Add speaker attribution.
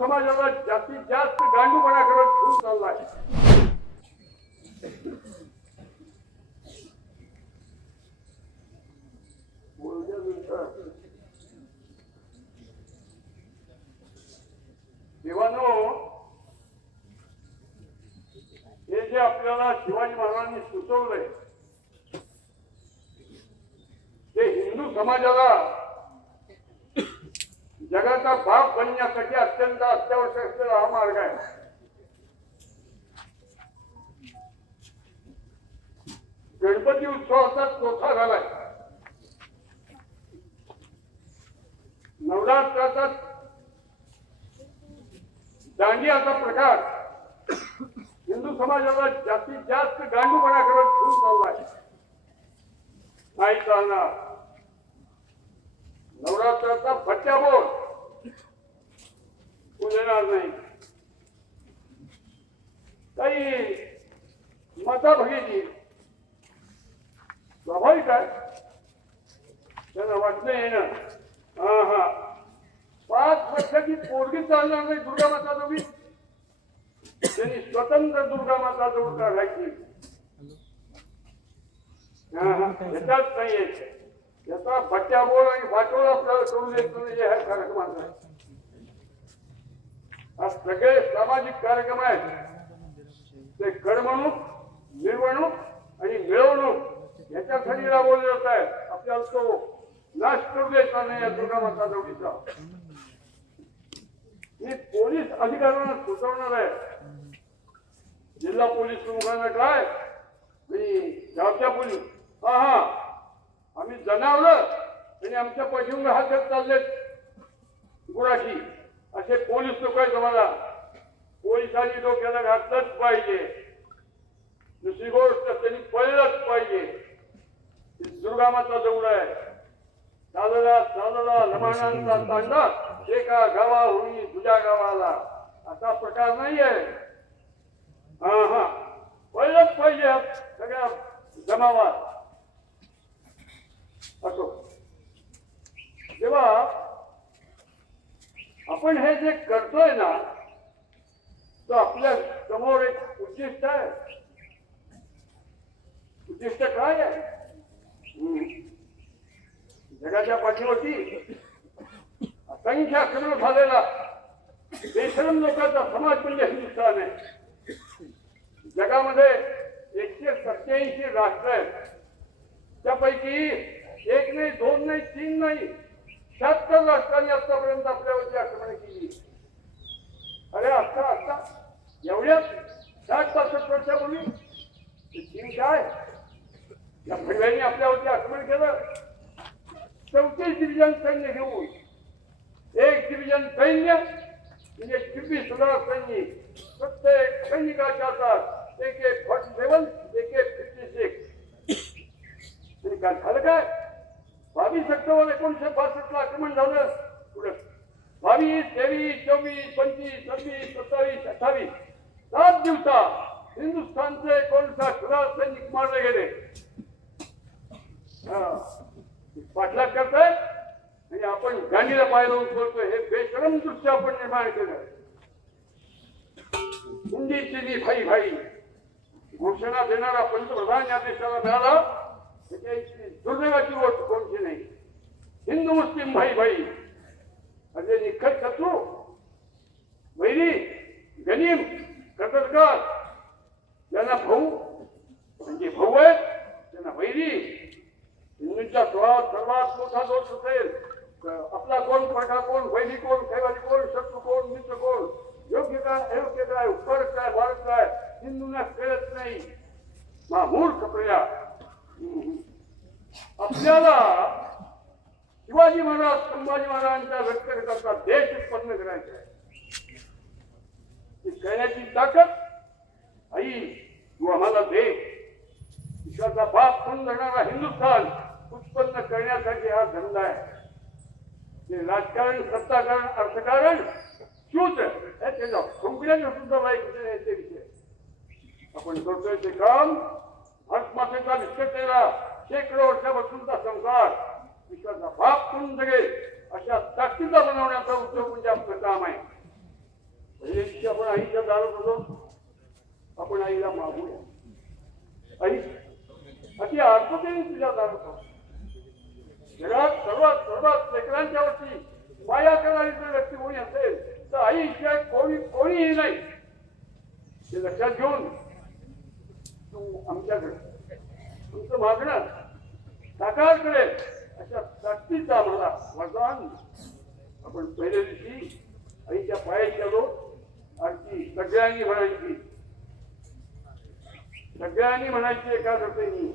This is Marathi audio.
Speaker 1: समाजाला जास्तीत जास्त गांडूपणा करत घेऊन चाललाय. देवानो हे जे आपल्याला शिवाजी महाराजांनी सुचवलंय ते हिंदू समाजाला जगाचा भाग बनण्यासाठी अत्यंत अत्यावश्यक असलेला हा मार्ग आहे. गणपती उत्सवाचा चौथा झालाय. नवरात्राचा दांडियाचा प्रकार हिंदू समाजाला जास्तीत जास्त गांडूपणा करत घेऊन चाललाय. नाही चालणार. नवरात्र स्वाभाविक आहे त्यांना वाटणं येणं हा हा. पाच वर्षाची पोरगी चालणार नाही दुर्गा माता तुम्ही त्यांनी स्वतंत्र दुर्गा माता जवळ काढायची. हा नाही याच्यात याचा भट्ट्या बोल आणि वाटोळ आपल्याला करून देत नाही ह्या कार्यक्रमाचा हा सगळे सामाजिक कार्यक्रम आहेत. ते करमणूक मिरवणूक आणि मिळवणूक याच्यासाठी राबवले जात आहे. आपल्याला तो नाश करू द्यायचा नाही या दुर्गा माता जोडीचा मी पोलीस अधिकाऱ्यांना सुचवणार आहे. जिल्हा पोलीस प्रमुखांना काय? मी गावच्या पोलीस. हा हा. आम्ही जनावलं आणि आमच्या पाठीवर हातात चाललेत. गुराशी असे पोलीस लोक आहेत तुम्हाला पोलिसांनी डोक्याला घातलंच पाहिजे. दुसरी गोष्ट त्यांनी पळलंच पाहिजे ही जवळ आहे चालला चालला लमाणांचा तांडा एका होई तुझ्या गावाला. असा प्रकार नाहीये. हा हा पहिलंच पाहिजे सगळ्या जमावात. असो. तेव्हा आपण हे जे करतोय ना तो आपल्यासमोर एक उद्दिष्ट आहे. उद्दिष्ट काय आहे? जगाच्या पाठीवरती असंख्य आक्रमण झालेला बेशरम लोकांचा समाज म्हणजे हिंदुस्थान आहे. जगामध्ये एकशे सत्याऐंशी राष्ट्र आहेत. त्यापैकी एक नाही दोन नाही तीन नाही शहात्तर राष्ट्रांनी आतापर्यंत आपल्यावरती आक्रमण केली. अरे असता असता एवढ्याच साठ पासष्ट वर्षापूर्वी चीन काय? या सगळ्यांनी आपल्यावरती आक्रमण केलं. चौतीस डिव्हिजन सैन्य घेऊन एक डिव्हिजन सैन्य म्हणजे छब्बीस हजार सैनिक प्रत्येक सैनिकाच्या हातात एक एक फॉर्टी सेवन एक एक फिफ्टी सिक्स आणि काय झालं काय? बावीस ऑक्टोबर एकोणीशे बासष्ट ला आक्रमण झालं. पुढे बावीस तेवीस चोवीस पंचवीस सव्वीस सत्तावीस अठ्ठावीस. सात दिवसात हिंदुस्थानचे एकोणसाठ हजार सैनिक मारले गेले. पाठलाग करताय आणि आपण गांधीला पाहिलं बोलतोय. हे बेशरम दृश्य आपण निर्माण केलं. हिंदी चिनी भाई भाई. घोषणा देणारा पंतप्रधान या देशाला मिळाला. त्याची दुर्दैवाची गोष्ट कोणती नाही. हिंदू मुस्लिम भाई भाई. असे निखत शत्रू वैरी गनीम कर्तृत्वकार त्यांना भाऊ म्हणजे भाऊ आहेत त्यांना वैरी हिंदूंच्या स्वभावात सर्वात मोठा दोष असेल तर आपला कोण खोटा कोण वैरी कोण कैवारी कोण शत्रू कोण मित्र कोण योग्य काय अयोग्य काय उत्तर काय भारत काय हिंदूंना कळत नाही. मा मूर्ख प्रया आपल्याला शिवाजी महाराज संभाजी महाराजांच्या व्यक्तिगताचा देश उत्पन्न करायचा आहे. ती करण्याची ताकद आई तू आम्हाला दे. ईश्वरचा बाप म्हणून धरणारा हिंदुस्थान उत्पन्न करण्यासाठी हा धंदा आहे. राजकारण सत्ताकारण अर्थकारण शूच आहे. त्याचा संपल्याने सुद्धा वाईट ते विषय. आपण करतोय ते काम. भारत मातेचा केला. शेकडो वर्षापासूनचा संसार विश्वाचा बाप करून जगेल अशा ताकदीचा बनवण्याचा उद्योग म्हणजे आपलं काम आहे. पहिल्या दिवशी आपण आईच्या दारात होतो. आपण आईला मागूया आई अति अर्थतेने तुझ्या दारात. होतो जगात सर्वात सर्वात लेकरांच्या वरती माया करणारी जर व्यक्ती कोणी असेल तर आई शिवाय कोणी कोणीही नाही. हे लक्षात घेऊन तू आमच्याकडे तुमचं मागणं साकार करेल अशा ताकदीचं आम्हाला वरदान आपण पहिल्या दिवशी आईच्या पायाची गेलो आरती सगळ्यांनी म्हणायची. सगळ्यांनी म्हणायची एका रस्त्यानी